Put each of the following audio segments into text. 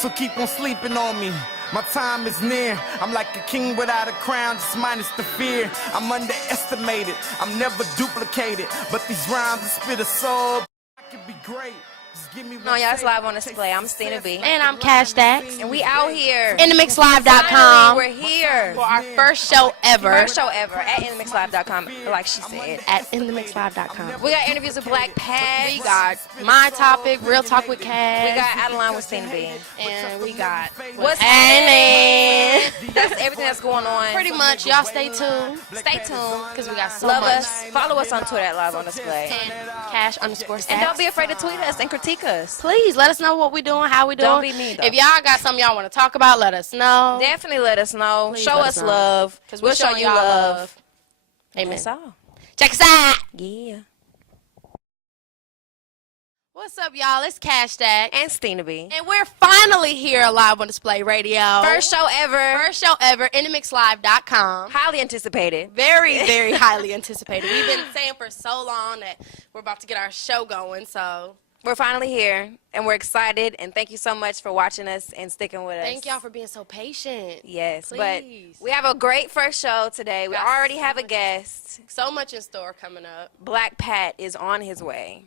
so keep on sleeping on me. My time is near. I'm like a king without a crown, just minus the fear. I'm underestimated, I'm never duplicated, but these rhymes that spit a soul, I could be great. Just give me No, y'all, it's live on display. I'm Stina B. And I'm KashStackz. And we out here. InTheMixLive.com. We're here. For our first show ever. First show ever at InTheMixLive.com, like she said. At InTheMixLive.com. We got interviews with Black Pat. We got My Topic, Real Talk with Cash. We got Out of Line with Stina B. And we got What's happening? That's everything that's going on. Pretty much. Y'all stay tuned. Stay tuned. Because we got so Love much. us. Follow us on Twitter at Live on Display. And Cash_Stackz. And don't be afraid to tweet us and critique us. Please let us know what we're doing, how we doing. Don't be mean, though. If y'all got something y'all want to talk about, let us know. Definitely let us know. Please Show let us us know. love. Because We'll show you love. Amen. That's all. Check us out. Yeah. What's up, y'all? It's KashStackz. And Stina B. And we're finally here live on Display Radio. First show ever. First show ever, InTheMixLive.com. Highly anticipated. Very, very highly anticipated. We've been saying for so long that we're about to get our show going, so We're finally here, and we're excited, and thank you so much for watching us and sticking with us. thank y'all for being so patient. Yes, Please. but we have a great first show today. We Got already so have a much- guest. So much in store coming up. Black Pat is on his way.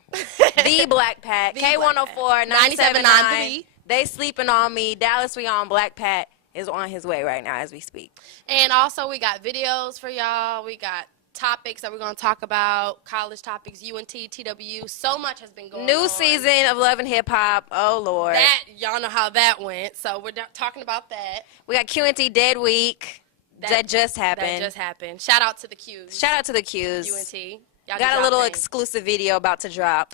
The Black Pat, The K104, 97.9 97.9. They sleeping on me. Dallas, we on. Black Pat is on his way right now as we speak. And also, we got videos for y'all. We got topics that we're going to talk about, college topics, UNT, TWU. So much has been going on. New season of Love and Hip Hop. Oh, Lord. That, y'all know how that went, so we're talking about that. We got QNT Dead Week. That just happened. That just happened. Shout out to the Qs. Shout out to the Qs. UNT. Y'all Got a little things. exclusive video about to drop.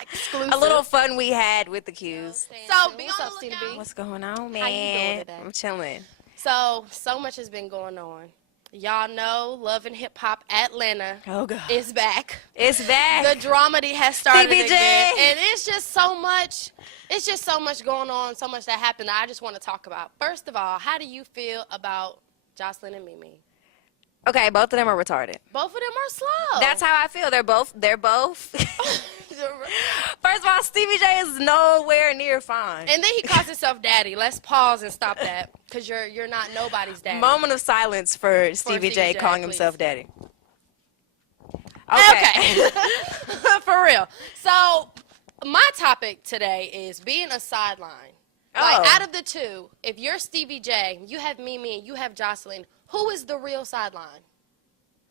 Exclusive. A little fun we had with the Qs. So, be What's on up, the Stina lookout. B? What's going on, man? How you doing today? I'm chilling. So much has been going on. Y'all know Love and Hip Hop Atlanta Oh, God. is back. It's back. The dramedy has started CBJ. again, and it's just so much. It's just so much going on, so much that happened that I just want to talk about. First of all, how do you feel about Jocelyn and Mimi? Okay, both of them are retarded. Both of them are slow. That's how I feel. They're both. First of all, Stevie J is nowhere near fine. And then he calls himself daddy. Let's pause and stop that, because you're not nobody's daddy. Moment of silence for Stevie J J, calling please. himself daddy. Okay. For real. So my topic today is being a sideline. Like, Oh. out of the two, if you're Stevie J, you have Mimi, and you have Jocelyn, who is the real sideline?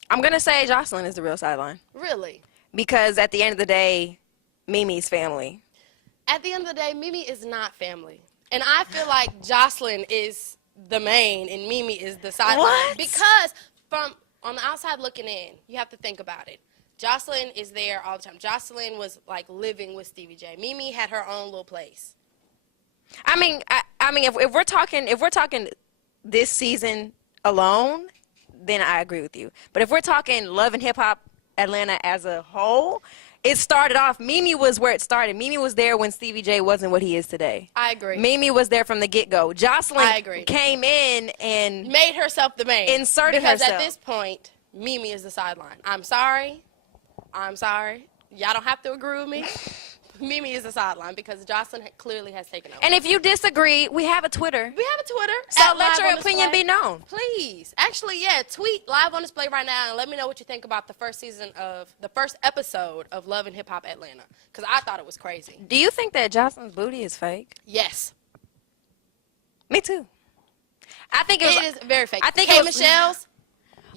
I'm going to say Jocelyn is the real sideline. Really? Because at the end of the day, Mimi's family. At the end of the day, Mimi is not family. And I feel like Jocelyn is the main and Mimi is the sideline. What? Because from on the outside looking in, you have to think about it. Jocelyn is there all the time. Jocelyn was like living with Stevie J. Mimi had her own little place. I mean, if we're talking this season alone, then I agree with you. But if we're talking Love and Hip Hop Atlanta as a whole, it started off. Mimi was where it started. Mimi was there when Stevie J wasn't what he is today. I agree. Mimi was there from the get-go. Jocelyn I agree. came in and Made herself the main. Inserted because herself. at this point, Mimi is the sideline. I'm sorry. Y'all don't have to agree with me. Mimi is the sideline because Jocelyn clearly has taken over. and if you disagree, we have a Twitter. We have a Twitter. So at let Live your on opinion Display. be known. Please. Actually, yeah, tweet Live on Display right now and let me know what you think about the first episode of Love and Hip Hop Atlanta. Because I thought it was crazy. Do you think that Jocelyn's booty is fake? Yes. Me too. I think It is very fake. I think K. it was- Michelle's,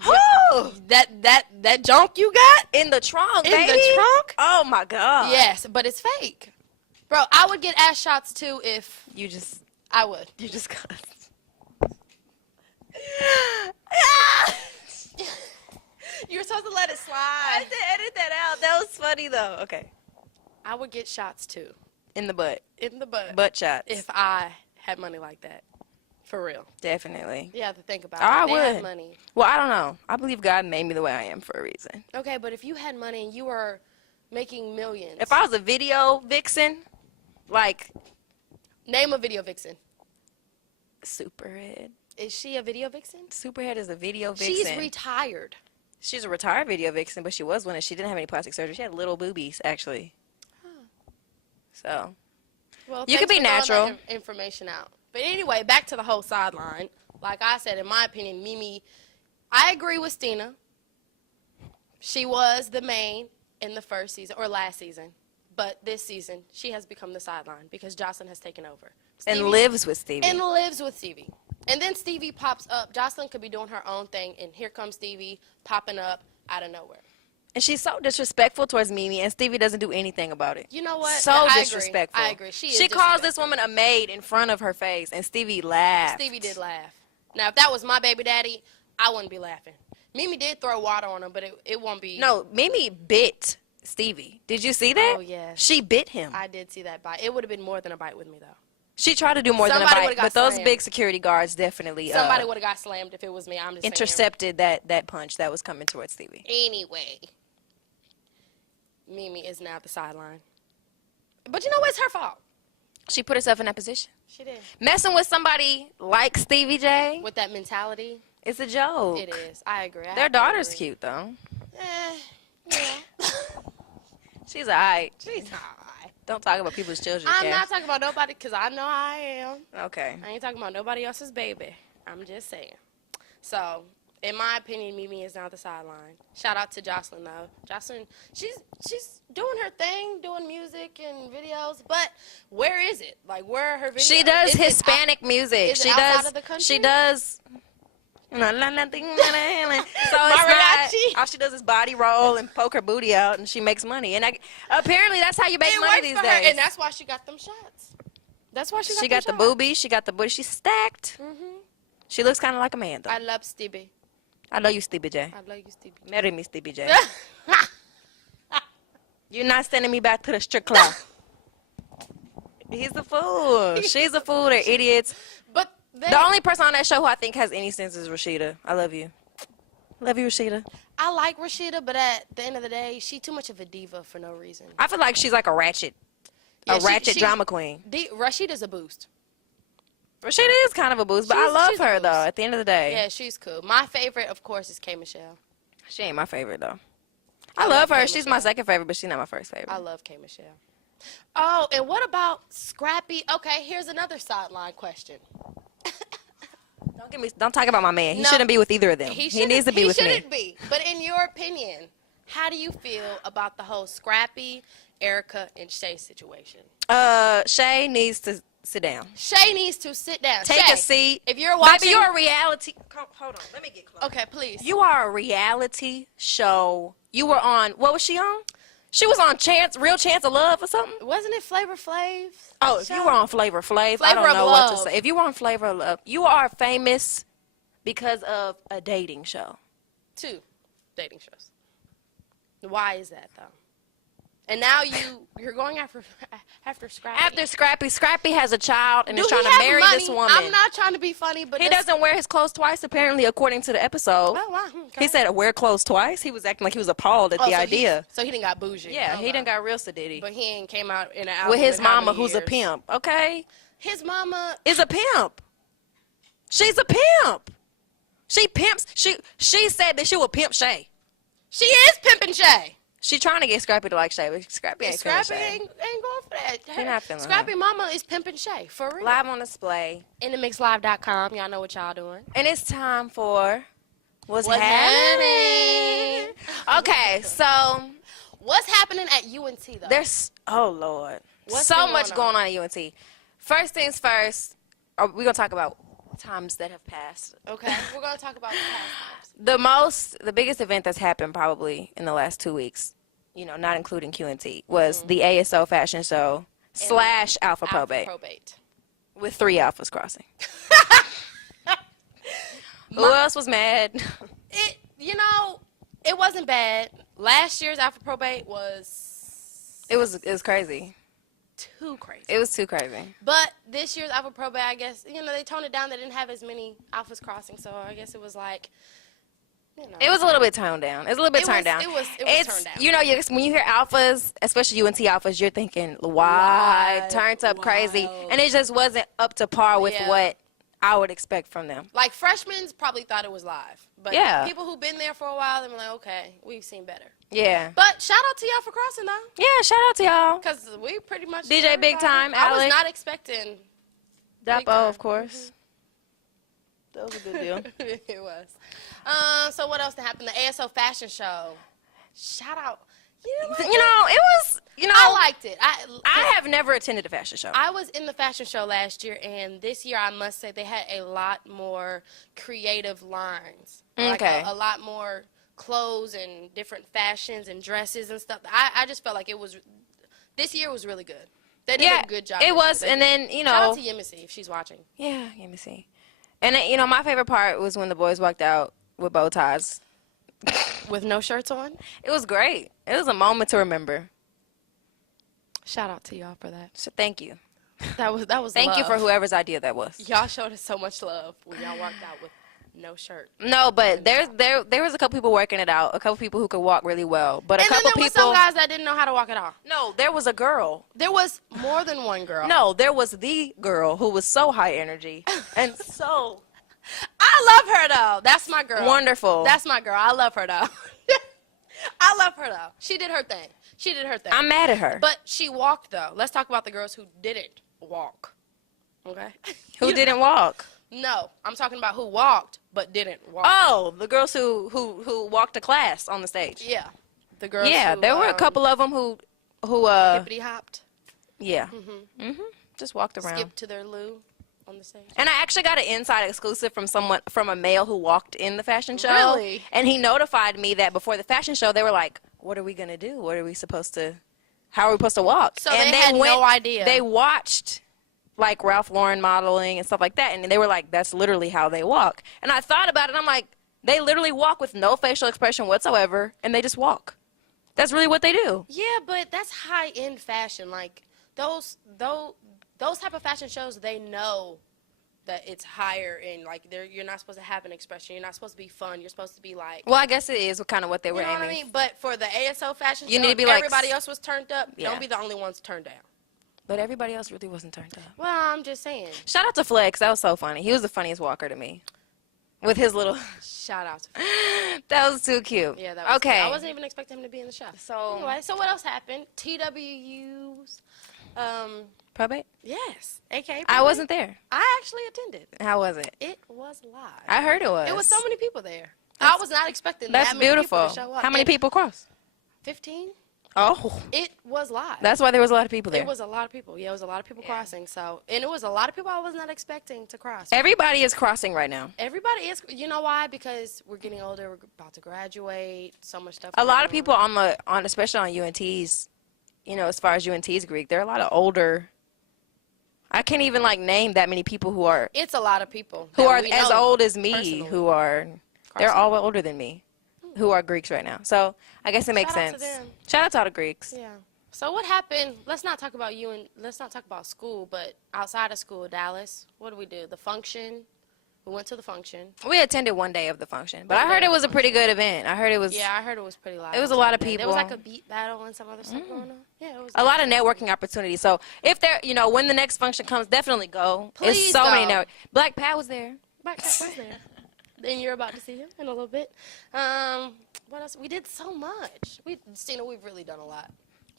Who? that junk you got? In the trunk, In baby. the trunk? Oh my God. Yes, but it's fake. Bro, I would get ass shots too if You just I would. cussed. You were supposed to let it I slide. had to edit that out. That was funny though. Okay. I would get shots too. In the butt. In the butt. Butt shots. If I had money like that. For real. Definitely. You have to think about I it. They have would. money. Well, I don't know. I believe God made me the way I am for a reason. Okay, but if you had money and you were making millions. If I was a video vixen, like Name a video vixen. Superhead. Is she a video vixen? Superhead is a video vixen. She's retired. She's a retired video vixen, but she was one and she didn't have any plastic surgery. She had little boobies, actually. So. Well, You could thanks be for throwing natural. that information out. But anyway, back to the whole sideline. Like I said, in my opinion, Mimi, I agree with Stina. She was the main in the first season or last season. But this season, she has become the sideline because Jocelyn has taken over. And lives with Stevie. And lives with Stevie. And then Stevie pops up. Jocelyn could be doing her own thing, and here comes Stevie popping up out of nowhere. And she's so disrespectful towards Mimi, and Stevie doesn't do anything about it. You know what? So I disrespectful. Agree. I agree. She calls this woman a maid in front of her face, and Stevie laughed. Stevie did laugh. Now, if that was my baby daddy, I wouldn't be laughing. Mimi did throw water on him, but it won't be. No, Mimi bit Stevie. Did you see that? Oh, yes. She bit him. I did see that bite. It would have been more than a bite with me, though. She tried to do more Somebody than a would've bite, got but those slammed. big security guards definitely Somebody would have got slammed if it was me. I'm just saying. intercepted that punch that was coming towards Stevie. Anyway, Mimi is now the sideline. But you know what? It's her fault. She put herself in that position. She did. Messing with somebody like Stevie J, With that mentality, it's a joke. it is. I agree. Their daughter's cute, though. Yeah. She's alright. She's alright. Don't talk about people's children, I'm Cash. not talking about nobody because I know I am. Okay. I ain't talking about nobody else's baby. I'm just saying. So, in my opinion, Mimi is now the sideline. Shout out to Jocelyn, though. Jocelyn, she's doing her thing, doing music and videos, but where is it? Like, where are her videos? She does Is it Hispanic music. is it She outside does. of the country? She does. So it's Mariachi. not. All she does is body roll and poke her booty out, and she makes money. And apparently, that's how you make It money works these for her, days. and that's why she got them shots. That's why she got She them got the shots. boobies. She got the booty. She's stacked. She looks kind of like a man, though. I love Stevie. I love you, Stevie J. I love you, Stevie. Marry me, Stevie J. You're not sending me back to the strip club. He's a fool. She's a fool. They're idiots. But The only person on that show who I think has any sense is Rashida. I love you. Love you, Rashida. I like Rashida, but at the end of the day, she's too much of a diva for no reason. I feel like she's like a ratchet. Yeah, Ratchet drama queen. Rashida's a boost. Rashida is kind of a boost, but I love she's a her, boost. though, at the end of the day. Yeah, she's cool. My favorite, of course, is K. Michelle. She ain't my favorite, though. I love her. K. She's my Michelle. second favorite, but she's not my first favorite. I love K. Michelle. Oh, and what about Scrappy? Okay, here's another sideline question. Don't talk about my man. He No, shouldn't be with either of them. He needs to be with He me. shouldn't be. But in your opinion, how do you feel about the whole Scrappy, Erica, and Shay situation? Shay needs to sit down. Shay needs to sit down. Take Shay, a seat. If you're watching, Baby, you're a reality. Hold on. Let me get close. okay, please. You are a reality show. You were on, what was she on? She was on Real Chance of Love or something? Wasn't it Flavor Flav? Oh, if you were on Flavor Flav, I Flavor don't of know what to Love. say. If you were on Flavor of Love, you are famous because of a dating show. 2 dating shows. Why is that though? And now you're going after Scrappy. After Scrappy has a child and Do is he trying to have marry money? this woman. I'm not trying to be funny, but He doesn't wear his clothes twice, apparently, according to the episode. Oh, wow. Okay. He said wear clothes twice. He was acting like he was appalled at the idea. So he didn't got bougie. Yeah, Oh, he wow. done got real sedity. But he ain't came out in an album With his in how mama, many who's a years? pimp, okay? His mama Is a pimp. She's a pimp. She pimps. She said that she would pimp Shay. She is pimping Shay. She trying to get Scrappy to like Shay, but Scrappy ain't feeling Scrappy Shay. ain't going for that. She not feeling Scrappy mama is pimping Shay, for real. Live on display. InTheMixLive.com. Y'all know what y'all doing. And it's time for What's What's Happening? Okay, so What's happening at UNT, though? there's, oh, Lord. What's so been much going going on at UNT. First things first, we're going to talk about times that have passed. Okay, we're going to talk about the past times. The biggest event that's happened probably in the last 2 weeks, you know, not including QNT, was the ASO fashion show / Alpha Probate Probate. with 3 alphas crossing. Who else was mad? It wasn't bad. Last year's Alpha Probate was It was crazy. too crazy. It was too crazy. But this year's Alpha Probate, I guess, they toned it down. They didn't have as many alphas crossing, so I guess it was like, It was a little bit toned down. It was a little bit turned down. It was turned down. When you hear alphas, especially UNT alphas, you're thinking wide, turned up crazy. And it just wasn't up to par with Yeah. what I would expect from them. Like, freshmen probably thought it was live. But Yeah. people who've been there for a while, they're like, okay, we've seen better. Yeah. But shout out to y'all for crossing though, Yeah, shout out to y'all. because we pretty much DJ Big Time, I was Alec. not expecting. Big Dapo, Time. of course. That was a good deal. It was. So what else happened? The ASO fashion show. Shout out. It was, I liked it. I have never attended a fashion show. I was in the fashion show last year, and this year I must say they had a lot more creative lines. Okay. Like a lot more clothes and different fashions and dresses and stuff. I just felt like this year was really good. They did a good job. It was, and then, Shout out to Yemisi if she's watching. Yeah, let me see. And, my favorite part was when the boys walked out with bow ties. With no shirts on? It was great. It was a moment to remember. Shout out to y'all for that. So thank you. That was Thank you love. for whoever's idea that was. Y'all showed us so much love when y'all walked out with no shirt. No, but there was a couple people working it out. A couple people who could walk really well. But And a couple then there people. was some guys that didn't know how to walk at all. No, there was a girl. There was more than one girl. No, there was the girl who was so high energy and so I love her though. That's my girl. wonderful. That's my girl. I love her though. I love her though. She did her thing. I'm mad at her. But she walked though. Let's talk about the girls who didn't walk. Okay? Who didn't walk? No, I'm talking about who walked but didn't walk. Oh, the girls who walked to class on the stage. Yeah. The girls Yeah, who, there were a couple of them who hippity hopped, yeah. Just walked around. skipped to their loo on the stage. And I actually got an inside exclusive from a male who walked in the fashion show. Really? And he notified me that before the fashion show, they were like, "What are we gonna do? How are we supposed to walk?" So and they had no idea. They watched like Ralph Lauren modeling and stuff like that, and they were like, "That's literally how they walk." And I thought about it, and I'm like, they literally walk with no facial expression whatsoever, and they just walk. That's really what they do. Yeah, but that's high-end fashion. Like those type of fashion shows, they know that it's higher in. Like you're not supposed to have an expression. You're not supposed to be fun. You're supposed to be like. Well, I guess it is kind of what they You were know aiming. what I mean? But for the ASO fashion You show, need to be like everybody else was turned up. Yeah. Don't be the only ones turned down. But everybody else really wasn't turned up. Well, I'm just saying. Shout out to Flex. That was so funny. He was the funniest walker to me. With his little... Shout out to. That was too cute. Yeah, that was okay. cute. I wasn't even expecting him to be in the show. So... Anyway, so what else happened? TWU's. Probate? Yes. AKA. I wasn't there. I actually attended. How was it? It was live. I heard it was. It was so many people there. I was not expecting That's that many beautiful. people to show up. How many And people crossed? 15. Oh. It was live. That's why there was a lot of people there. It was a lot of people. Yeah, it was a lot of people crossing. So, and it was a lot of people I was not expecting to cross. Everybody is crossing right now. Everybody is. You know why? Because we're getting older. We're about to graduate. So much stuff. A lot going of people especially on UNT's, as far as UNT's Greek, there are a lot of older. I can't even name that many people who are It's a lot of people who that are we as know old as me personally. they're all older than me, who are Greeks right now. So I guess it makes Shout out to sense. them. Shout out to all the Greeks. Yeah. So what happened? Let's not talk about let's not talk about school, but outside of school, Dallas, what did we do? The function. We went to the function. We attended one day of the function, but I heard it was a pretty good event. I heard it was Yeah, I heard it was pretty loud. It was a lot of There was people. like a beat battle and some other stuff going on. Yeah, it was a lot of networking opportunities. So if there, when the next function comes, definitely go. Please it's so many go. network. Black Pat was there. Black Cat was there. Then you're about to see him in a little bit. What else? We did so much. Stina, we've really done a lot.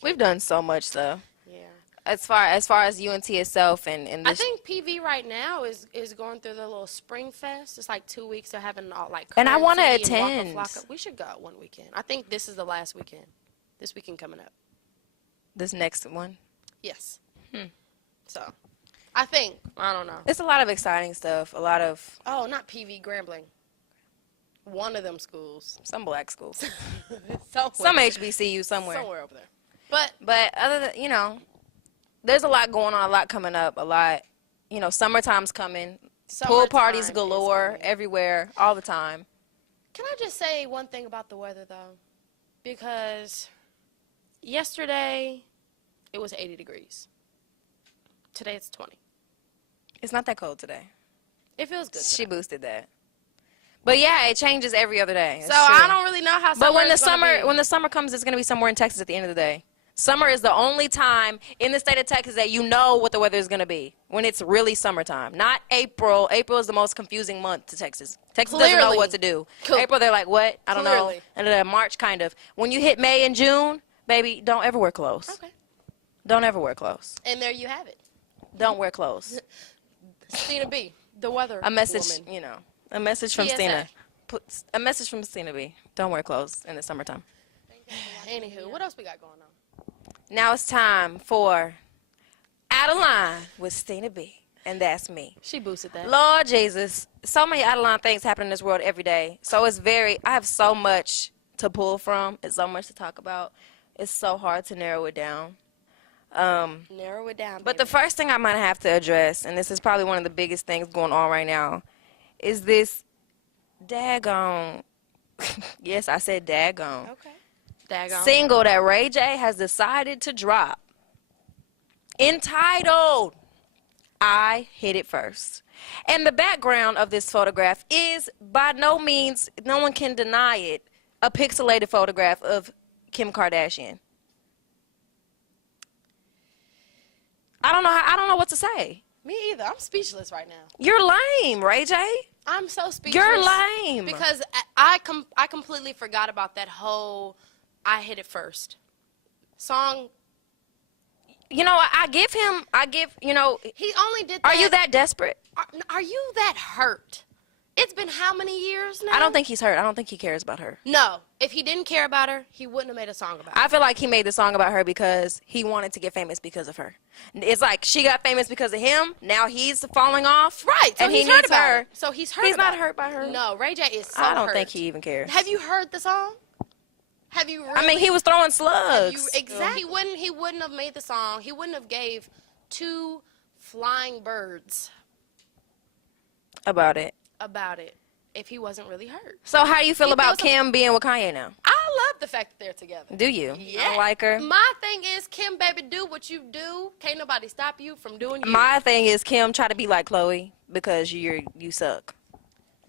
We've done so much though. Yeah. As far as UNT itself and I think PV right now is going through the little Spring Fest. It's like 2 weeks. They're having all like. And I wanna Currency and Waka attend. Flocka. We should go one weekend. I think this is the last weekend. This weekend coming up. this next one. Yes. So, I think I don't know. It's a lot of exciting stuff. A lot of Oh, not PV Grambling. One of them schools. some black schools, Somewhere. some HBCU somewhere. Somewhere over there. But But other than there's a lot going on, a lot coming up, a lot. Summertime's coming. Pool parties summertime is galore coming. everywhere, all the time. Can I just say one thing about the weather, though? Because yesterday it was 80 degrees. Today it's 20. It's not that cold today. It feels good. She today. boosted that. But yeah, it changes every other day. It's So true. I don't really know how summer But when the is gonna summer be. when the summer comes, it's gonna be somewhere in Texas at the end of the day. Summer is the only time in the state of Texas that you know what the weather is going to be, when it's really summertime. Not April. April is the most confusing month to Texas. Texas doesn't know what to do. April, they're like, what? I don't know. And then March, kind of. When you hit May and June, baby, don't ever wear clothes. Okay. Don't ever wear clothes. And there you have it. Don't wear clothes. Stina B, the weather A message, woman. you know, a message from PSA. Stina. A message from Stina B. Don't wear clothes in the summertime. Anywho, what else we got going on? Now it's time for Out of Line with Stina B. And that's me. She boosted that. Lord Jesus. So many out of line things happen in this world every day. So it's I have so much to pull from. It's so much to talk about. It's so hard to narrow it down. Narrow it down, But the first thing I might have to address, and this is probably one of the biggest things going on right now, is this daggone, yes, I said daggone, Okay. Daggone. single that Ray J has decided to drop, entitled I Hit It First. And the background of this photograph is, by no means, no one can deny it, a pixelated photograph of Kim Kardashian. I don't know what to say. Me either. I'm speechless right now. You're lame, Ray J. I'm so speechless. You're lame. Because I completely forgot about that whole I Hit It First song. You know, you know, He only did that. are you that desperate? Are you that hurt? It's been how many years now? I don't think he's hurt. I don't think he cares about her. No. If he didn't care about her, he wouldn't have made a song about her. I feel like he made the song about her because he wanted to get famous because of her. It's like she got famous because of him. Now he's falling off. Right. So and he's he hurt needs about her. her. So he's hurt He's about not her. hurt by her. No, Ray J is so I don't hurt. think he even cares. Have you heard the song? Have you really? I mean, he was throwing slugs. Exactly. He wouldn't have made the song. He wouldn't have gave 2 flying birds About it. about it if he wasn't really hurt. So how do you feel He about feels Kim being with Kanye now? I love the fact that they're together. Do you? Yeah. I don't like her. My thing is, Kim, baby, do what you do. Can't nobody stop you from doing you. My thing is Kim try to be like Chloe because you suck.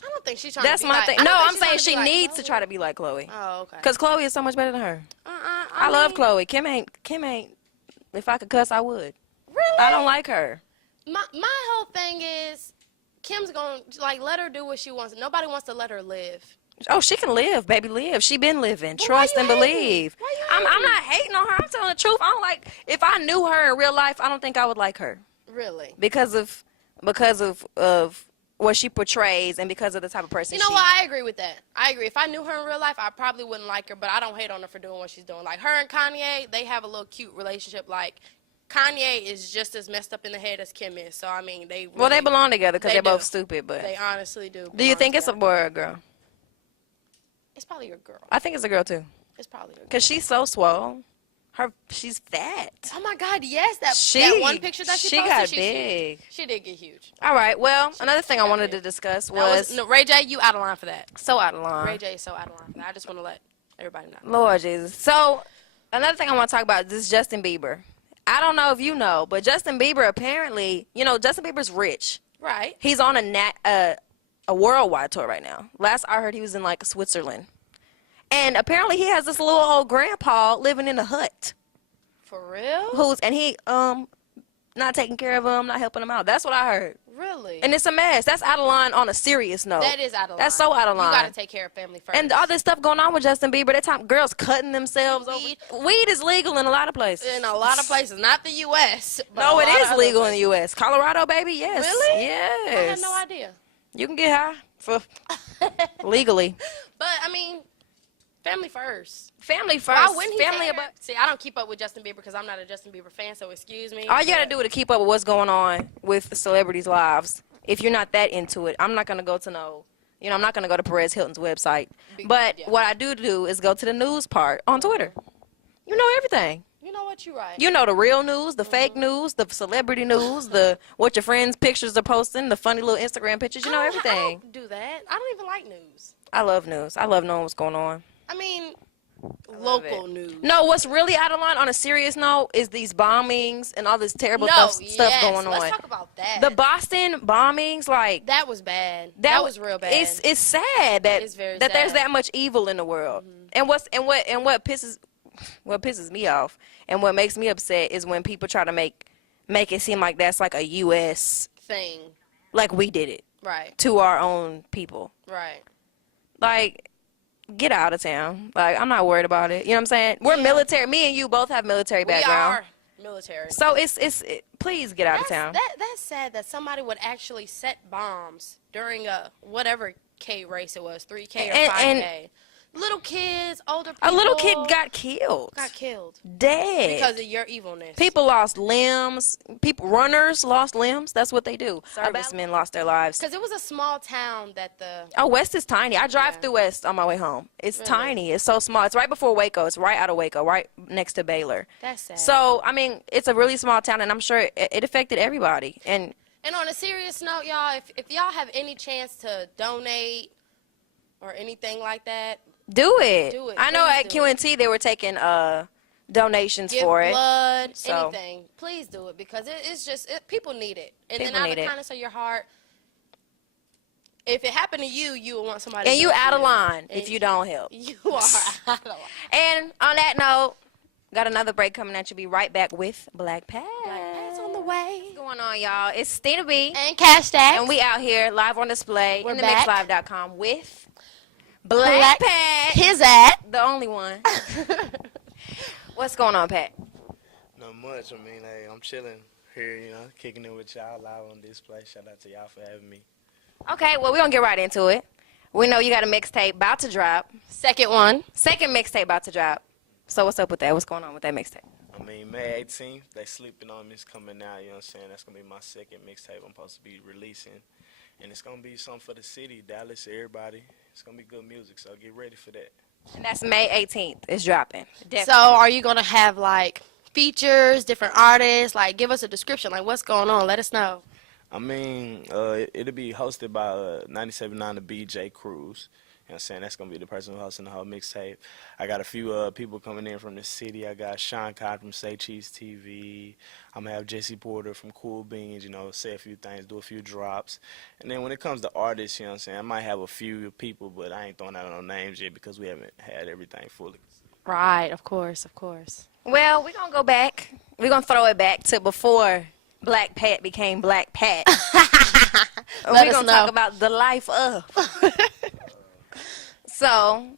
I don't think she's trying That's to be my like, thing. I No, don't think I'm she's saying trying to she be like needs to Chloe. try to be like Chloe. Oh, okay. Cause Chloe is so much better than her. I mean, love Chloe. Kim ain't. If I could cuss, I would. Really? I don't like her. My whole thing is, Kim's gonna let her do what she wants. Nobody wants to let her live. Oh, she can live, baby, live. She been living. Well, Trust why and you hating? believe. Why you I'm hating? not hating on her. I'm telling the truth. I don't like. If I knew her in real life, I don't think I would like her Really? because of what she portrays and because of the type of person You know she. what? I agree with that. I agree. If I knew her in real life, I probably wouldn't like her, but I don't hate on her for doing what she's doing. Like her and Kanye, they have a little cute relationship. Like Kanye is just as messed up in the head as Kim is. So I mean, they really, Well, they belong together because They they're both do. stupid. But They honestly do. do you belong think it's a together. boy or a girl? It's probably your girl. I think it's a girl too. It's probably your girl. Cause she's so swole. She's fat. Oh my God! Yes, that She- one picture that she she posted, got she's big. huge. She did get huge. All right. Well, another thing I got wanted big. to discuss That was no, Ray J, you out of line for that. so out of line. Ray J is so out of line for that. I just want to let everybody know. Lord Jesus. So another thing I want to talk about is this Justin Bieber. I don't know if you know, but Justin Bieber apparently, Justin Bieber's rich. Right. He's on a worldwide tour right now. Last I heard, he was in like Switzerland, and apparently he has this little old grandpa living in a hut. For real? He not taking care of him, not helping him out. That's what I heard. Really? And it's a mess. That's out of line on a serious note. That is out of line. That's so out of line. You got to take care of family first. And all this stuff going on with Justin Bieber, that time girls cutting themselves Weed. over. Weed is legal in a lot of places. in a lot of places, not the U.S. But No, a it lot is of legal other in the U.S. Colorado, baby, yes. Really? Yes. places. I had no idea. You can get high for legally. But I mean, family first. Family first. Why wouldn't he Family take care? above. See, I don't keep up with Justin Bieber because I'm not a Justin Bieber fan. So excuse me. All you gotta but- do to keep up with what's going on with celebrities' lives, if you're not that into it, I'm not gonna go to I'm not gonna go to Perez Hilton's website. But yeah. what I do is go to the news part on Twitter. You know everything. You know what? You're right. You know the real news, the fake news, the celebrity news, the what your friends' pictures are posting, the funny little Instagram pictures. You know I everything. don't do that. I don't even like news. I love news. I love knowing what's going on. I mean, love local it. news. No, what's really out of line on a serious note is these bombings and all this terrible stuff yes. going on. Let's talk about that. The Boston bombings, like that was bad. That was real bad. It's sad that It's very that there's sad. that much evil in the world. And what what pisses me off and what makes me upset is when people try to make it seem like that's like a U.S. thing. like we did it Right. to our own people. Right. Like, get out of town. Like, I'm not worried about it. You know what I'm saying? We're military. Me and you both have military background. We are military. So please get out of town. That's sad that somebody would actually set bombs during a whatever K race it was, 3K or 5K. Little kids, older people. A little kid got killed. Dead. Because of your evilness. People lost limbs. Runners lost limbs. That's what they do. Servicemen lost their lives. Because it was a small town that the... Oh, West is tiny. I drive through West on my way home. It's tiny. It's so small. It's right before Waco. It's right out of Waco, right next to Baylor. That's sad. So, I mean, it's a really small town, and I'm sure it affected everybody. And on a serious note, y'all, if y'all have any chance to donate or anything like that, do it. Do it. I know Please at do QNT they were taking donations give for it. blood, So- anything. Please do it because it's just people need it. And People then out need of the it. kindness of your heart, if it happened to you, you would want somebody. And to you do it out for of you. line And if you don't help. You are out of line. And on that note, got another break coming at you. Be right back with Black Pat. It's on the way. What's going on, y'all? It's Stina B. And KashStackz. And we out here live on display We're in the back. mixlive.com with Black Pat. His at. The only one. What's going on, Pat? Not much. I mean, hey, I'm chilling here, kicking it with y'all live on display. Shout out to y'all for having me. Okay, well, we're going to get right into it. We know you got a mixtape about to drop. Second one. Second mixtape about to drop. So what's up with that? What's going on with that mixtape? I mean, May 18th, they sleeping on me. It's coming out, you know what I'm saying? That's going to be my second mixtape I'm supposed to be releasing. And it's going to be something for the city, Dallas, everybody. It's going to be good music, so get ready for that. And that's May 18th. It's dropping. Definitely. So are you going to have, like, features, different artists? Like, give us a description. Like, what's going on? Let us know. I mean, it'll be hosted by 97.9 The BJ Cruz. You know what I'm saying? That's going to be the person who's hosting the whole mixtape. I got a few people coming in from the city. I got Sean Cott from Say Cheese TV. I'm going to have Jesse Porter from Cool Beans, say a few things, do a few drops. And then when it comes to artists, you know what I'm saying, I might have a few people, but I ain't throwing out no names yet because we haven't had everything fully. Right, of course, of course. Well, we're going to go back. We're going to throw it back to before Black Pat became Black Pat. We're Let us going to know. talk about the life of. So,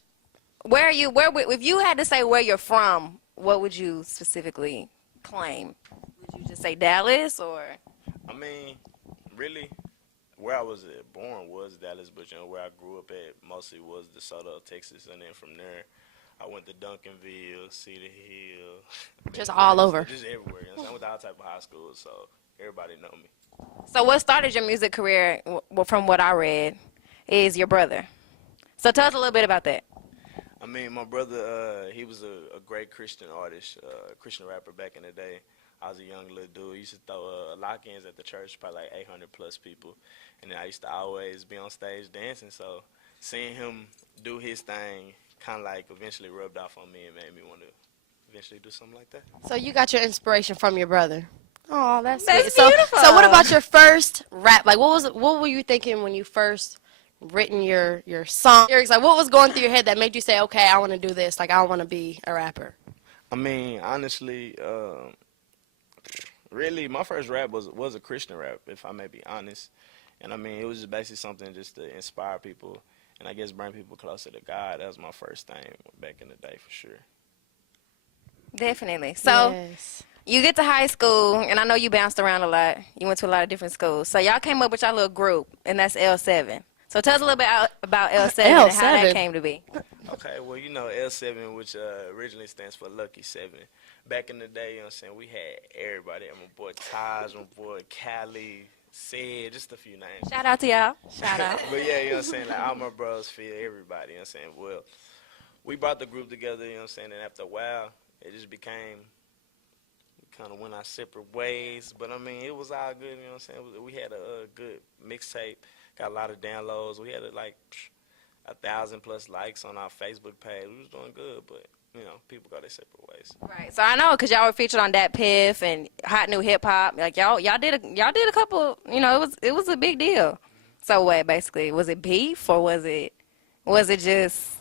if you had to say where you're from, what would you specifically claim? Would you just say Dallas or? I mean, really, where I was born was Dallas, but where I grew up at mostly was DeSoto, Texas, and then from there, I went to Duncanville, Cedar Hill. Just all over. Just everywhere. I went to all type of high schools, so everybody know me. So what started your music career, from what I read, is your brother. So tell us a little bit about that. I mean, my brother, he was a great Christian artist, Christian rapper back in the day. I was a young little dude. He used to throw lock-ins at the church, probably like 800 plus people. And then I used to always be on stage dancing. So seeing him do his thing kind of like eventually rubbed off on me and made me want to eventually do something like that. So you got your inspiration from your brother. Oh, that's That's sweet. beautiful. So what about your first rap? Like, what were you thinking when you first written your song? Like, what was going through your head that made you say, okay, I want to do this. Like, I want to be a rapper. I mean, honestly, really, my first rap was a Christian rap, if I may be honest. And I mean, it was just basically something just to inspire people and I guess bring people closer to God. That was my first thing back in the day, for sure. Definitely. So Yes. you get to high school, and I know you bounced around a lot. You went to a lot of different schools. So y'all came up with your little group, and that's L7. So tell us a little bit about L7 and how that L7. came to be. Okay, well, L7, which originally stands for Lucky 7. Back in the day, you know what I'm saying, we had everybody. My boy Taj, my boy Cali, Sid, just a few names. Shout out to y'all. Shout out. But yeah, you know what I'm saying, like all my bros feel everybody, you know what I'm saying. Well, we brought the group together, you know what I'm saying, and after a while, it just became, we kind of went our separate ways. But I mean, it was all good, you know what I'm saying. We had a good mixtape, got a lot of downloads. We had like 1,000+ likes on our Facebook page. We was doing good, but people go their separate ways. Right. So I know because y'all were featured on Dat Piff and Hot New Hip Hop. Like y'all did a couple. It was a big deal. So what? Basically, was it beef or was it just?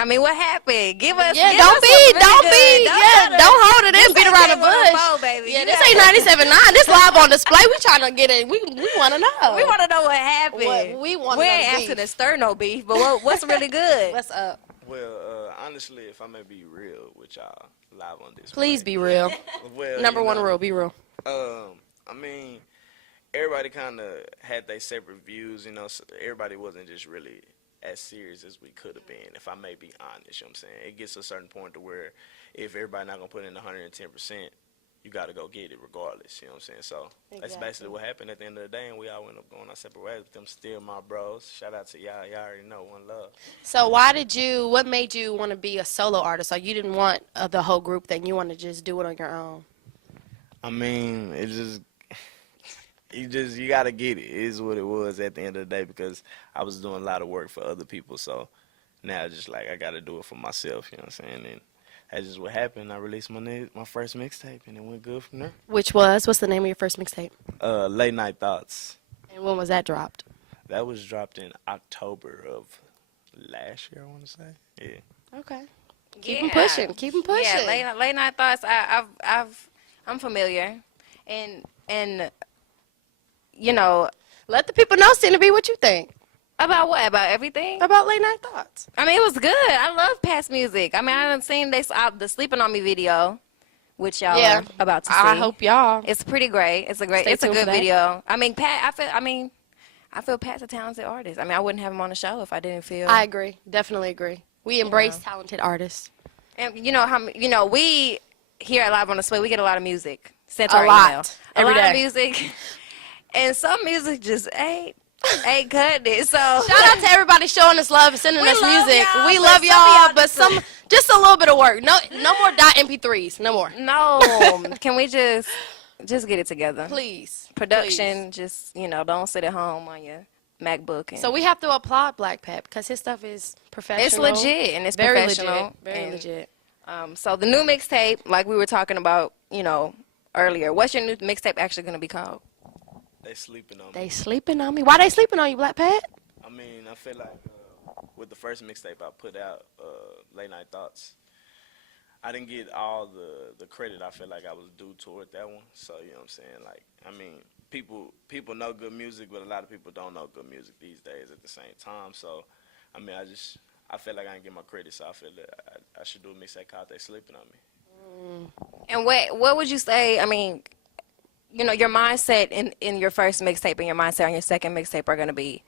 I mean, what happened? Give us. Yeah, give don't us be, some really don't good- be, yeah, try to- don't hold it in, this beat ain't around the 10-1-0, bush. baby. Yeah, You this got- ain't 97.9. This live on display. We trying to get it. We want to know. We want to know what happened. We wanna We know ain't the asking beef. the sterno beef, but what's really good? What's up? Well, honestly, if I may be real with y'all live on this, Please be real. Well, Number you one know, rule, be real. I mean, everybody kind of had their separate views. You know, so everybody wasn't just really as serious as we could have been. If I may be honest, you know what I'm saying? It gets to a certain point to where if everybody not gonna put in 110%, you got to go get it regardless. You know what I'm saying? So that's basically what happened at the end of the day, and we all ended up going our separate ways. But them still my bros. Shout out to y'all. Y'all already know, one love. So what made you want to be a solo artist? Or you didn't want the whole group thing? You want to just do it on your own? I mean, it just. You gotta get it. It is what it was at the end of the day, because I was doing a lot of work for other people. So now it's just like I gotta do it for myself. You know what I'm saying? And that's just what happened. I released my first mixtape, and it went good from there. What's the name of your first mixtape? Late Night Thoughts. And when was that dropped? That was dropped in October of last year, I want to say. Yeah. Okay. Keep 'em pushing. Keep 'em pushing. Yeah, late night thoughts. I'm familiar, and you know Let the people know, Stina B, what you think about what about everything. about Late Night Thoughts. I mean, it was good. I love past music. I mean, I done seen the Sleeping on Me video, which y'all Yeah. are about to see. I hope y'all. It's pretty great. It's a Stay good tuned for that. video. I mean, Pat. I feel Pat's a talented artist. I mean, I wouldn't have him on the show if I didn't feel. I agree. Definitely agree. We embrace talented artists. And you know we here at Live on Display, we get a lot of music sent to A our lot. email. Every a lot day. of music, and some music just ain't cutting it. So Shout out to everybody showing us love and sending We us love music. y'all, We but love some of y'all, y'all but just a little bit of work. No more .mp3s. No more. no, can we just get it together? Please. Production, just don't sit at home on your MacBook. And So we have to applaud Black Pep because his stuff is professional. it's legit and it's Very professional. legit. Very and, legit. So the new mixtape, like we were talking about, earlier. What's your new mixtape actually going to be called? They sleeping on me. They sleeping on me. Why they sleeping on you, Black Pep? I mean, I feel like with the first mixtape I put out, Late Night Thoughts, I didn't get all the credit I feel like I was due toward that one. So, you know what I'm saying? Like, I mean, people know good music, but a lot of people don't know good music these days at the same time. So, I mean, I feel like I didn't get my credit, so I feel that I should do a mixtape called They Sleeping on Me. And what would you say, I mean, your mindset in your first mixtape and your mindset on your second mixtape are going to be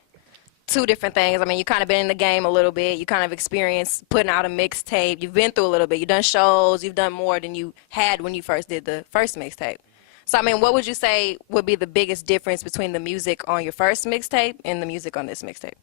two different things. I mean, you kind of been in the game a little bit. You kind of experienced putting out a mixtape. You've been through a little bit. You've done shows. You've done more than you had when you first did the first mixtape. So, I mean, what would you say would be the biggest difference between the music on your first mixtape and the music on this mixtape?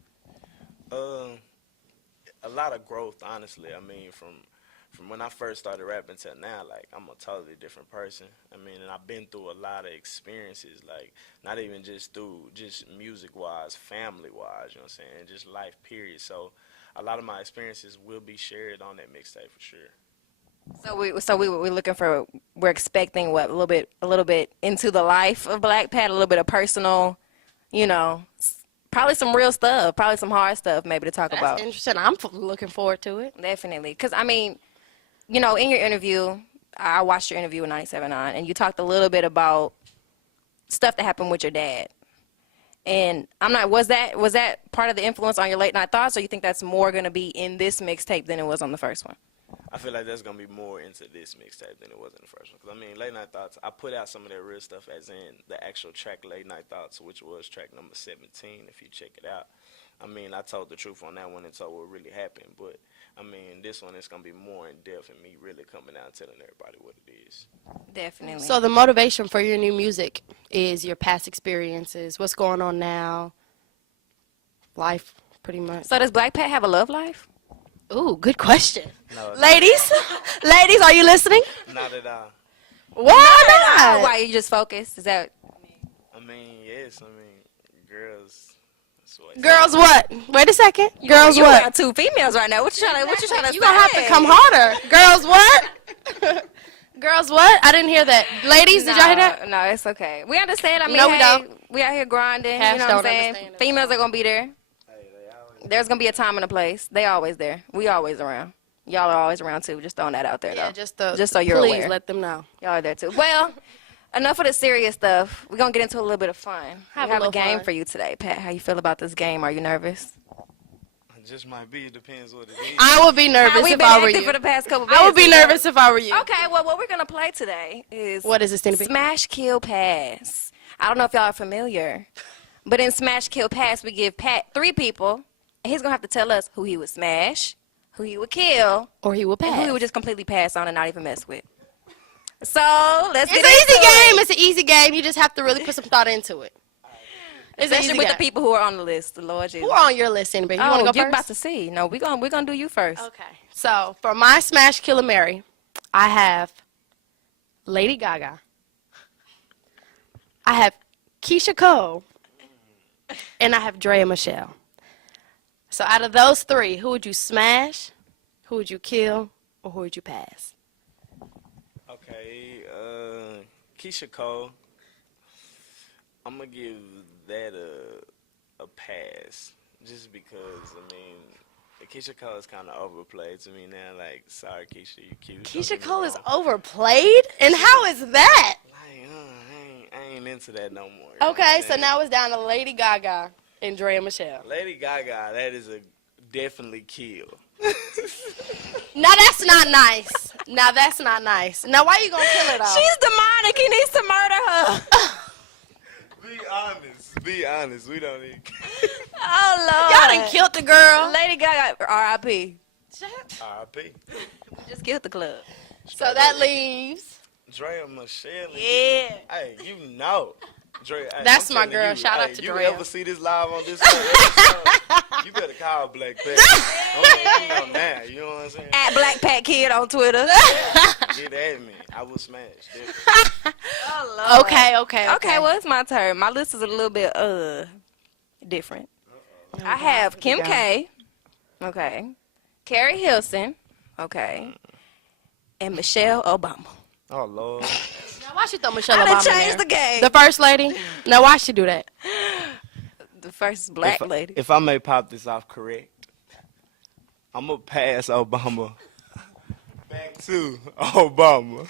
A lot of growth, honestly. I mean, from when I first started rapping till now, like, I'm a totally different person. I mean, and I've been through a lot of experiences, like, not even just through just music-wise, family-wise, you know what I'm saying, just life, period. So a lot of my experiences will be shared on that mixtape for sure. So we're expecting what, a little bit into the life of Black Pat, a little bit of personal, probably some real stuff, probably some hard stuff maybe to talk about. That's interesting. I'm looking forward to it. Definitely. Because, I mean, in your interview, I watched your interview with 97.9, and you talked a little bit about stuff that happened with your dad. And was that part of the influence on your Late Night Thoughts, or you think that's more going to be in this mixtape than it was on the first one? I feel like that's going to be more into this mixtape than it was in the first one. Because, I mean, Late Night Thoughts, I put out some of that real stuff as in the actual track Late Night Thoughts, which was track number 17, if you check it out. I mean, I told the truth on that one and told what really happened. But, I mean, this one is going to be more in-depth and me really coming out and telling everybody what it is. Definitely. So the motivation for your new music is your past experiences, what's going on now, life, pretty much. So does Black Pat have a love life? Ooh, good question. No, Ladies, are you listening? not at all. Why not? Why, you just focused? Is that... I mean, yes. I mean, girls. That's what Girls what? Wait a second. Girls you what? got two females right now. What you trying to say? You gonna have to come harder. Girls what? Girls what? I didn't hear that. Ladies, did y'all hear that? No, it's okay. We understand. I mean, No, we hey, don't. we out here grinding. Half you know what I'm don't saying? understand. Females are going to be there. Hey, they always There's gonna be a time and a place. They always there. We always around. Y'all are always around too. Just throwing that out there, Yeah, though. Just so you're please aware. let them know. Y'all are there too. Well, enough of the serious stuff. We're gonna get into a little bit of fun. Have we have a a little game fun. for you today, Pat. How you feel about this game? Are you nervous? It just might be. It depends what it is. I would be nervous We've if been I were active you. for the past couple minutes. I would be nervous if I were you. Okay, well, what we're gonna play today is What is it, Stina B? Smash, Kill, Pass. I don't know if y'all are familiar, but in Smash, Kill, Pass, we give Pat 3 people, and he's gonna have to tell us who he would smash, who he would kill, Or he will and who pass. he would just completely pass on and not even mess with. So let's It's get an into easy game. it. It's an easy game. You just have to really put some thought into it. It's an Especially easy with the game. people who are on the list. The Lord Jesus. Who are on your list, Stina B? You want to go you're first? about to see. No, we're gonna do you first. Okay. So for my Smash Killer Mary, I have Lady Gaga. I have Keisha Cole. And I have Drea Michelle. So out of those 3, who would you smash? Who would you kill? Or who would you pass? Okay, Keisha Cole. I'm gonna give that a pass, just because I mean, Keisha Cole is kind of overplayed to me now. Like, sorry, Keisha, you cute. don't Keisha get me Cole is wrong. overplayed? And how is that? Like, I ain't into that no more. You know what Okay, I'm so saying? now it's down to Lady Gaga and Drea Michelle. Lady Gaga, that is a definitely kill. Now that's not nice. Now that's not nice. Now why you gonna kill her though? She's demonic. He needs to murder her. Be honest. We don't need. Oh Lord. Y'all done killed the girl. Lady Gaga, R.I.P. R.I.P. Just killed the club. So that leaves. Drea Michelle. Yeah. Hey, you know. Drea, hey, That's I'm my telling girl. you, Shout out hey, to you Drea. ever see this live on this episode, you better call Black Panther. I'm on now. You know what I'm saying? At Black Pat Kid on Twitter. Get at me. I will smash. Definitely. Oh, Okay. Okay, well, it's my turn. My list is a little bit different. I have Kim K. Okay. Carrie Hilson. Okay. And Michelle Obama. Oh Lord. Now why she throw Michelle I done Obama in changed there? the game. The first lady. Now why she do that? The first black lady. If I may pop this off correct, I'm gonna pass Obama back to Obama.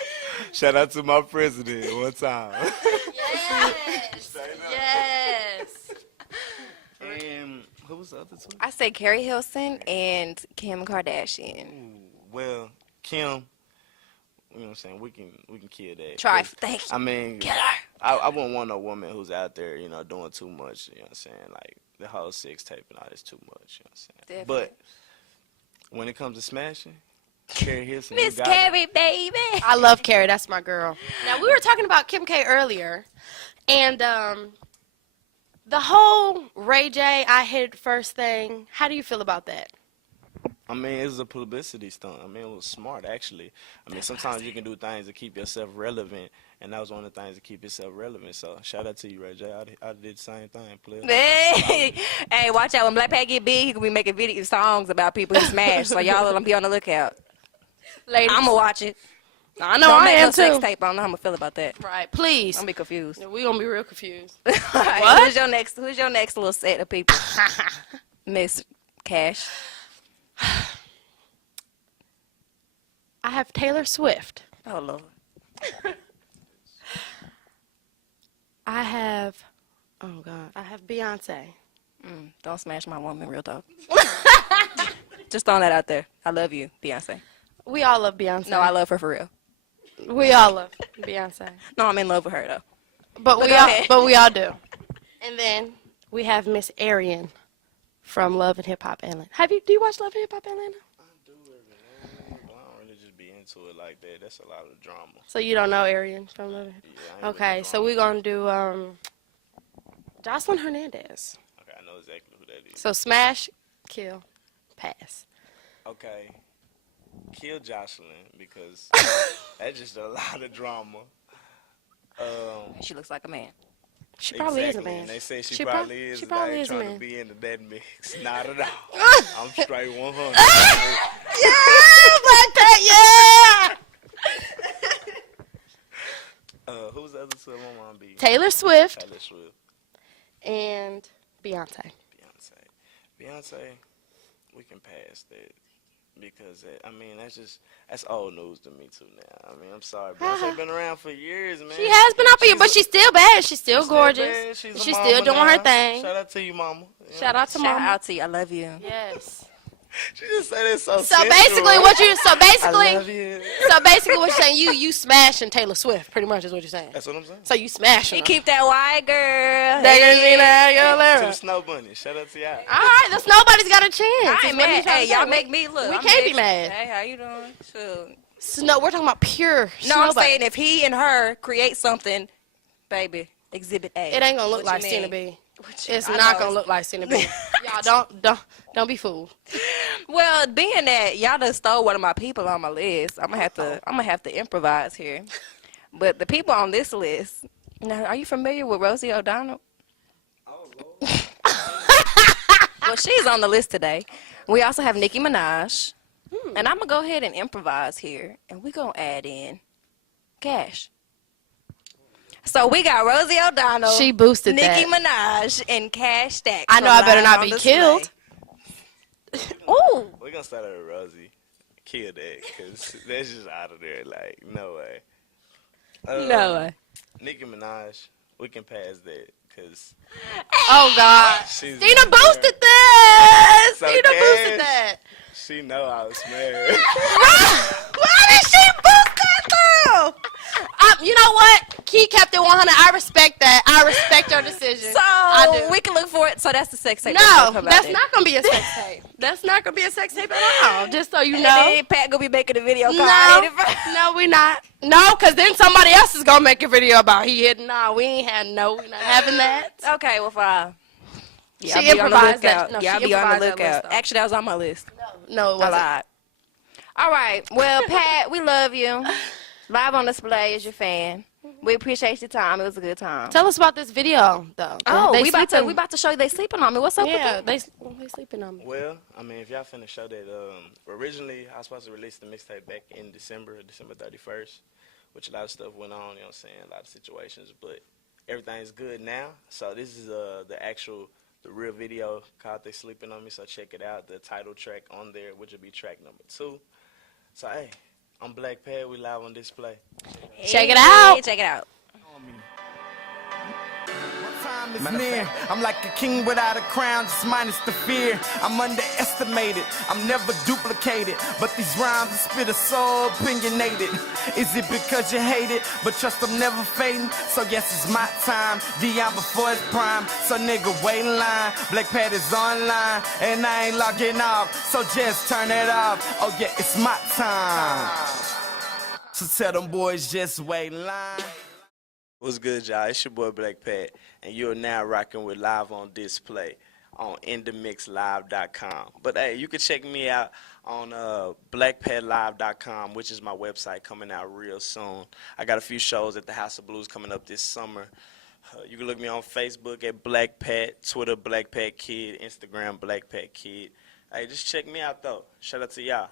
Shout out to my president one time. Yes. Yes. And who was the other two? I say Carrie Hilson and Kim Kardashian. Well, Kim. You know what I'm saying? We can kill that. Try. 'Cause, Thank you. I mean, Kill her. I wouldn't want no woman who's out there, doing too much. You know what I'm saying? Like the whole sex tape and all that's too much. You know what I'm saying? Definitely. But when it comes to smashing, Carrie Hilson, Miss you got it. Carrie, baby. I love Carrie. That's my girl. Now, we were talking about Kim K earlier, and the whole Ray J, I hit it first thing, how do you feel about that? I mean, it was a publicity stunt. I mean, it was smart, actually. I mean, sometimes you can do things to keep yourself relevant, and that was one of the things to keep yourself relevant. So, shout out to you, Ray J. I did the same thing, please. Hey, watch out. When Black Pat get big, he gonna be making video songs about people he smashed. So y'all gonna be on the lookout. Ladies, I'm gonna watch it. I know Don't I make am no sex too. tape. I don't know how I'm gonna feel about that. Right, please. I'm gonna be confused. We're going to be real confused. All right, What? Who's your next little set of people? Miss Cash. I have Taylor Swift. Oh Lord. I have, oh God, I have Beyonce. Don't smash my woman, real talk. Just throwing that out there. I love you, Beyonce. We all love Beyonce. No, I love her for real. We all love Beyonce. No, I'm in love with her though. But Go we all, ahead. but we all do. And then we have Miss Arian from Love and Hip Hop Atlanta. Do you watch Love and Hip Hop Atlanta? I do every now and then, but I don't really just be into it like that. That's a lot of drama. So you don't know Arian from Love and Hip Yeah, I ain't Hop? Okay, really so we're going to do Jocelyn Hernandez. Okay, I know exactly who that is. So smash, kill, pass. Okay, kill Jocelyn because that's just a lot of drama. She looks like a man. She probably is a Exactly, man. and they say she prob- probably is. she and I probably ain't is a trying man. to be into that mix. Not at all. I'm straight 100. Yeah! Who's the other two? I want to be Taylor Swift Taylor Swift, and Beyonce. Beyonce. Beyonce, we can pass that. Because I mean that's old news to me too now. I mean I'm sorry, Beyonce been around for years, man. She has been out for you, but she's still bad. She's still gorgeous. Bad. She's a She's mama still doing now. her thing. Shout out to you, mama. Shout out to Shout mama. out to you. I love you. Yes. She just said it so. So sensual. basically, I love so you. basically, what you're saying, you smashing Taylor Swift, pretty much is what you're saying. That's what I'm saying. So you smashing. She her. keep that white girl. To the Snow Bunny. Shout out to y'all. All right, that's nobody's got a chance. I is ain't what mad. he's trying Hey, to say. y'all make me look. We I'm can't be bitch. mad. Hey, how you doing? Shoot. Snow, we're talking about pure. No, I'm Snow saying Bunny. if he and her create something, baby, Exhibit A. It ain't gonna look What like you Stina mean? B. It's I not know gonna look like Stina B. Y'all don't be fooled. Well, being that y'all done stole one of my people on my list, I'm gonna have to improvise here. But the people on this list, now, are you familiar with Rosie O'Donnell? Well, she's on the list today. We also have Nicki Minaj, and I'm gonna go ahead and improvise here, and we're gonna add in Cash. So we got Rosie O'Donnell, She boosted Nicki that. Minaj, and KashStackz. I know from I better Live not on be Display. killed. Ooh. We're gonna start out with Rosie. Kill that, cause that's just out of there. Like no way. No way. Nicki Minaj, we can pass that, cause Oh God. she's Stina boosted that. So Stina Cash- boosted that. She know I was mad. Why did she boost that though? You know what? Key kept it 100. I respect that. I respect your decision. So I do. we can look for it. So that's the sex tape. No, that's not gonna be a sex tape. That's not gonna be a sex tape at all. Just so you know. And Pat gonna be making a video. No, we not. No, cause then somebody else is gonna make a video about he hit. Nah, we not having that. Okay, well fine. Y'all She be on the improvised that. lookout. No, Y'all she be on the improvised that lookout. list, though. Actually, that was on my list. No, it I wasn't. lied. All right. Well, Pat, we love you. Live on Display is your fan. We appreciate your time. It was a good time. Tell us about this video though. Oh, They we about sleeping- to show you they sleeping on me. What's up Yeah, with that? they sleeping on me. Well, I mean, if y'all finna show that, originally I was supposed to release the mixtape back in December 31st, which a lot of stuff went on, you know what I'm saying, a lot of situations, but everything's good now. So this is the real video called They Sleeping on Me, so check it out. The title track on there, which will be track number 2. So, hey, I'm Black Pad, we live on display. Check it out. Hey, check it out. Time is near. I'm like a king without a crown, just minus the fear. I'm underestimated, I'm never duplicated. But these rhymes I spit are so opinionated. Is it because you hate it? But trust I'm never fading. So yes, it's my time. Dion before it's prime. So nigga, wait in line. Black Pad is online, and I ain't logging off. So just turn it off. Oh yeah, it's my time. So tell them boys just wait in line. What's good, y'all? It's your boy Black Pat, and you're now rocking with Live on Display on InTheMixLive.com. But hey, you can check me out on BlackPatLive.com, which is my website, coming out real soon. I got a few shows at the House of Blues coming up this summer. You can look me on Facebook at Black Pat, Twitter Black Pat Kid, Instagram Black Pat Kid. Hey, just check me out though. Shout out to y'all.